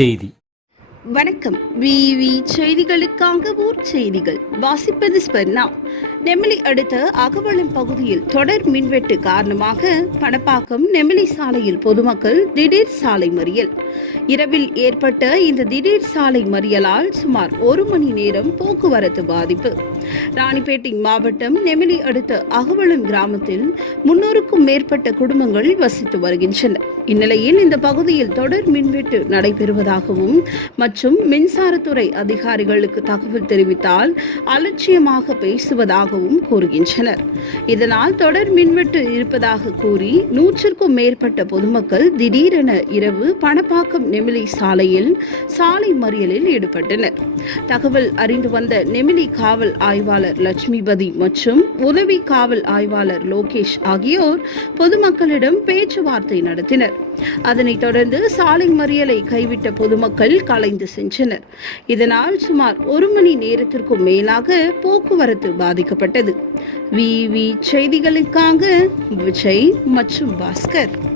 செய்தி. வணக்கம். விவி செய்திகளுக்காக ஊர் செய்திகள். வாசிப்பது ஸ்பர்ணா நெமிலி அடுத்த அகவளம் பகுதியில் தொடர் மின்வெட்டு காரணமாக பணப்பாக்கம் நெமிலி சாலையில் பொதுமக்கள் திடீர் சாலை மறியல். இரவில் ஏற்பட்ட இந்த திடீர் சாலை மறியலால் சுமார் ஒரு மணி நேரம் போக்குவரத்து பாதிப்பு. ராணிப்பேட்டை மாவட்டம் நெமிலி அடுத்த அகவளம் கிராமத்தில் முன்னூறுக்கும் மேற்பட்ட குடும்பங்கள் வசித்து வருகின்றன. இந்நிலையில் இந்த பகுதியில் தொடர் மின்வெட்டு நடைபெறுவதாகவும் மற்றும் மின்சாரத்துறை அதிகாரிகளுக்கு தகவல் தெரிவித்தால் அலட்சியமாக பேசுவதாகவும் கூறுகின்றனர். இதனால் தொடர் மின்வெட்டு இருப்பதாக கூறி நூற்றுக்கும் மேற்பட்ட பொதுமக்கள் திடீரென இரவு பணப்பாக்கம் நெமிலி சாலையில் சாலை மறியலில் ஈடுபட்டனர். தகவல் அறிந்து வந்த நெமிலி காவல் ஆய்வாளர் லட்சுமிபதி மற்றும் உதவி காவல் ஆய்வாளர் லோகேஷ் ஆகியோர் பொதுமக்களிடம் பேச்சுவார்த்தை நடத்தினர். அதனைத் தொடர்ந்து சாலை மறியலை கைவிட்ட பொதுமக்கள் கலைந்து சென்றனர். இதனால் சுமார் ஒரு மணி நேரத்திற்கும் மேலாக போக்குவரத்து பாதிக்கப்பட்டது. விவி செய்திகளுக்காக விஜய் மற்றும் பாஸ்கர்.